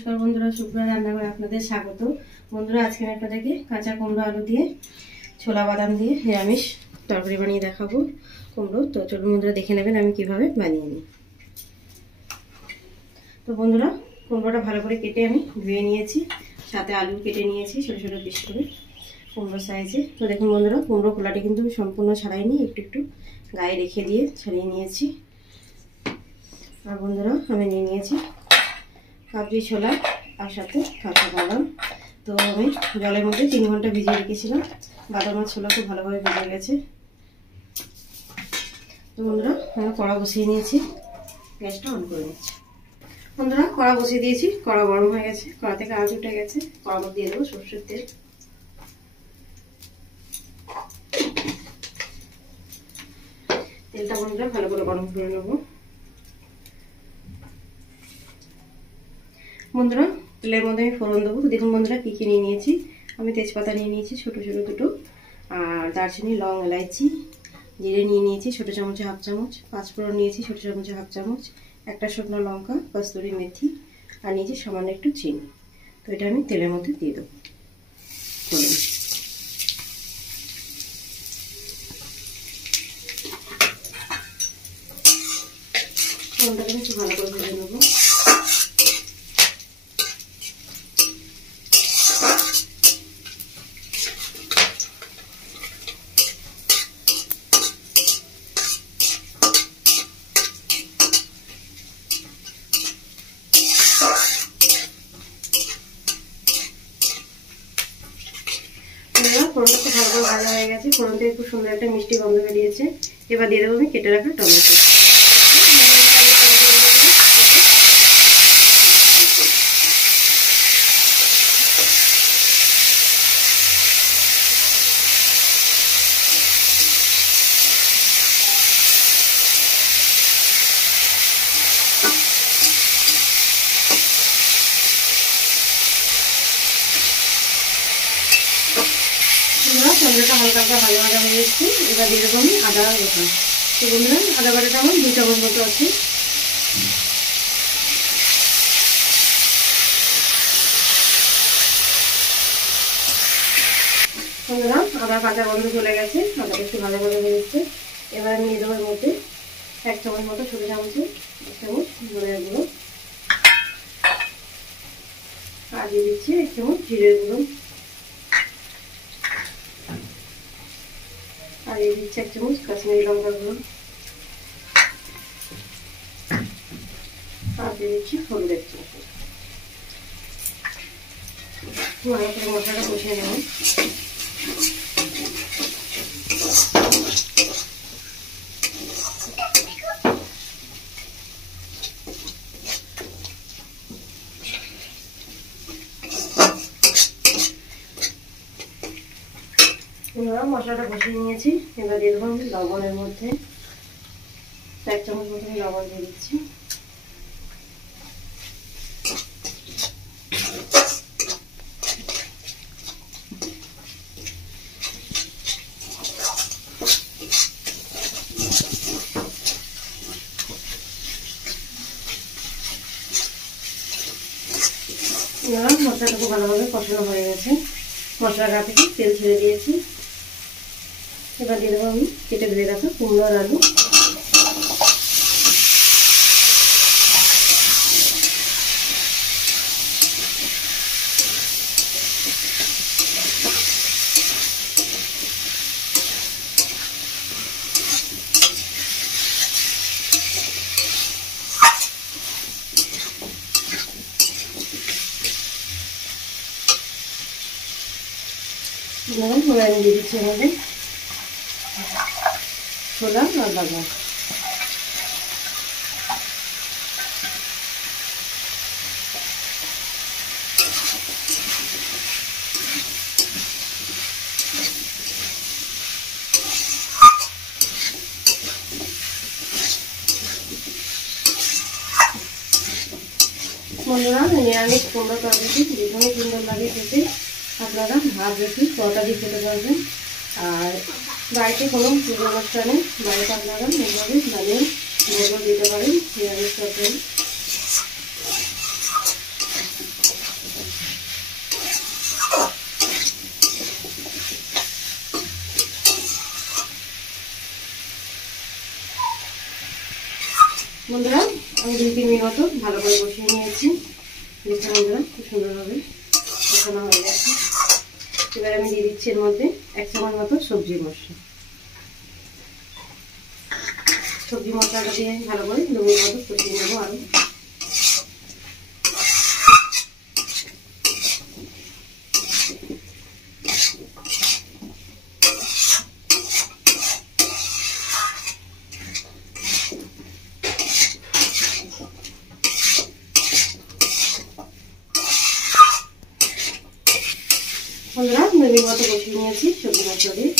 নমস্কার বন্ধুরা, শুক্রা রান্নাঘরে আপনাদের স্বাগত। বন্ধুরা, আজকে আমি আপনাদেরকে কাঁচা কুমড়ো আলু দিয়ে ছোলা বাদাম দিয়ে নিরামিষ তরকারি বানিয়ে দেখাবো কুমড়ো। তো চলুন বন্ধুরা, দেখে নেবেন আমি কিভাবে বানিয়ে নিই। তো বন্ধুরা, কুমড়োটা ভালো করে কেটে আমি ধুয়ে নিয়েছি, সাথে আলু কেটে নিয়েছি ছোটো ছোটো পিস করে কুমড়ো সাইজে। তো দেখুন বন্ধুরা, কুমড়ো খোলাটি কিন্তু সম্পূর্ণ ছাড়াইনি, একটু একটু গায়ে রেখে দিয়ে ছাড়িয়ে নিয়েছি। আর বন্ধুরা, আমি নিয়ে নিয়েছি কাবলি ছোলা আর সাথে কাঁচা বাদাম। তো আমি জলের মধ্যে 3 ঘন্টা ভিজিয়ে রেখেছিলাম। বাদাম আর ছোলা খুব ভালোভাবে ভিজে গেছে। তো বন্ধুরা, আমি কড়া বসিয়ে নিয়েছি, গ্যাসটা অন করে নিচ্ছি। বন্ধুরা, কড়া বসিয়ে দিয়েছি, কড়া গরম হয়ে গেছে, কড়া থেকে আঁচ উঠে গেছে। কড়ার মধ্যে দিয়ে দেবো সরষের তেল। তেলটা বন্ধুরা ভালো করে গরম করে নেবো। বন্ধুরা, তেলের মধ্যে আমি ফোড়ন দেবো। দেখুন বন্ধুরা, কী কী নিয়ে নিয়েছি। আমি তেজপাতা নিয়ে নিয়েছি ছোটো ছোটো দুটো, আর দারচিনি, লং, এলাইচি, জিরে নিয়ে নিয়েছি ছোটো চামচে 1/2 চামচ, পাঁচফোড়ন নিয়েছি ছোটো চামচে 1/2 চামচ, একটা শুকনো লঙ্কা, কস্তুরি মেথি, আর নিয়েছি সামান্য একটু চিনি। তো এটা আমি তেলের মধ্যে দিয়ে দেবো। ফোড়নটাকে একটু ভালো করে ভেজে নেবো। ফোড়নটা খুব ভালো করে ভাজা হয়ে গেছে, ফোড়ন থেকে খুব সুন্দর একটা মিষ্টি গন্ধ বেরিয়েছে। এবার দিয়ে দেবো আমি কেটে রাখা টমেটো। টমেটোটা হালকা হালকা ভাজা ভাজা হয়ে এসেছে। এবার দিয়ে দেবো আমি আদা বাটা। তো বন্ধুরা, আদা বাটাটা আমার 2 চামচ মতো আছে। বন্ধুরা, আদা কাঁচা গন্ধ চলে গেছে, আদাটা একটু ভাজা ভাজা হয়ে এসেছে। এবার আমি দিয়ে দেবো এর মধ্যে 1 চামচ মতো ছোটো চামচে 1 চামচ ধনের গুঁড়ো, আর দিয়ে দিচ্ছি 1 চামচ জিরের গুঁড়ো, আর দিয়ে দিচ্ছি 1 চামচ কাশ্মীরি লঙ্কার গুঁড়ো, আর দিয়ে দিচ্ছি হলুদের চামচ। ভালো করে মশলাটা কষিয়ে নেব। মশলাটা কষিয়ে নিয়েছি। এবার দিয়ে দেবো আমি লবণের মধ্যে 1 চামচ মতো লবণ দিয়ে দিচ্ছি। মশলাটা খুব ভালোভাবে কষানো হয়ে গেছে, মশলাটা থেকে তেল ছেড়ে দিয়েছি। এবার দিয়ে দেবো আমি কেটে ধুয়ে রাখা কুমড়ো আর আলু। আমি দিয়ে দিচ্ছি আমাদের ছোলা আর বাদাম। বন্ধুরা, নিরামিষ কুমড়ো তরকারি ভীষণই সুন্দর লাগে খেতে। আপনারা ভাত বেশি তরকারি খেতে পারবেন। আর বাড়িতে কোনো পুজো অনুষ্ঠানে বাড়িতে আপনারা এইভাবে বানিয়ে ভোগও দিতে পারেন নিরামিষ তরকারি। বন্ধুরা আমি 2-3 মিনিট মতো ভালো করে কষিয়ে নিয়েছি। দেখুন বন্ধুরা খুব সুন্দরভাবে কষানো হয়ে গেছে। এবার আমি দিয়ে দিচ্ছি এর মধ্যে 1 চামচ মতো সবজি মশলা। সবজি মশলাটা দিয়ে ভালো করে 2 মিনিট মতো কষিয়ে নেবো আরও। বন্ধুরা 2 মিনিট মতো কষিয়ে নিয়েছি সবজি মশলা দিয়ে।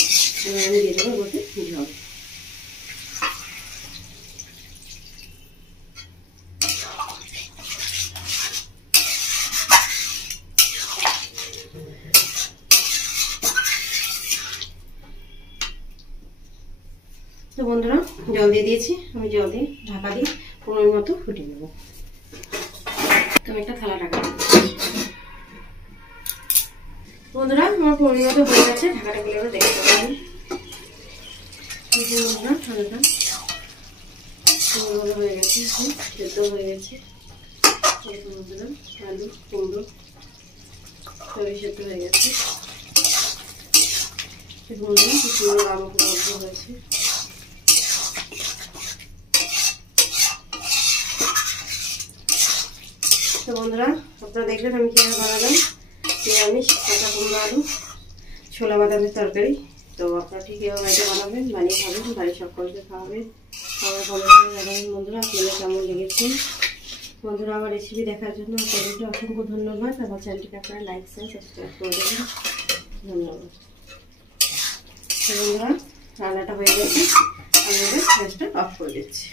এবার আমি দিয়ে দেবো মধ্যে জল। তো বন্ধুরা জল দিয়ে দিয়েছি, আমি জল দিয়ে ঢাকা দিয়ে 15 মিনিট মতো ফুটিয়ে নেবো। তো আমি একটা থালা ঢাকা দিচ্ছি। বন্ধুরা আমার 15 মিনিট মতো হয়ে গেছে, ঢাকাটা খুলে আমরা দেখতে পারি। বন্ধুরা ঠান্ডাটা সুন্দরভাবে হয়ে গেছে, সেদ্ধ হয়ে গেছে। দেখুন বন্ধুরা আলু কুমড়ো সবই সেদ্ধ হয়ে গেছে। দেখুন বন্ধুরা খুব সুন্দর রান্না হয়েছে। তো বন্ধুরা আপনারা দেখলেন আমি কীভাবে বানালাম নিরামিষ কাঁচা কুমড়ো আলু ছোলা বাদামের তরকারি। তো আপনারা ঠিক এভাবে বাড়িতে বানাবেন, বানিয়ে খাবেন, বাড়ির সকলকে খাওয়াবেন। খাবার কমেন্ট জানাবেন বন্ধুরা আপনাদের কেমন লেগেছে। বন্ধুরা আমার রেসিপি দেখার জন্য আপনাদেরকে অসংখ্য ধন্যবাদ। আমার চ্যানেলটিকে আপনারা লাইক সাবস্ক্রাইব করে দেবেন। ধন্যবাদ। তো বন্ধুরা রান্নাটা হয়ে গেছে, আমি গ্যাসটা অফ করে দিচ্ছি।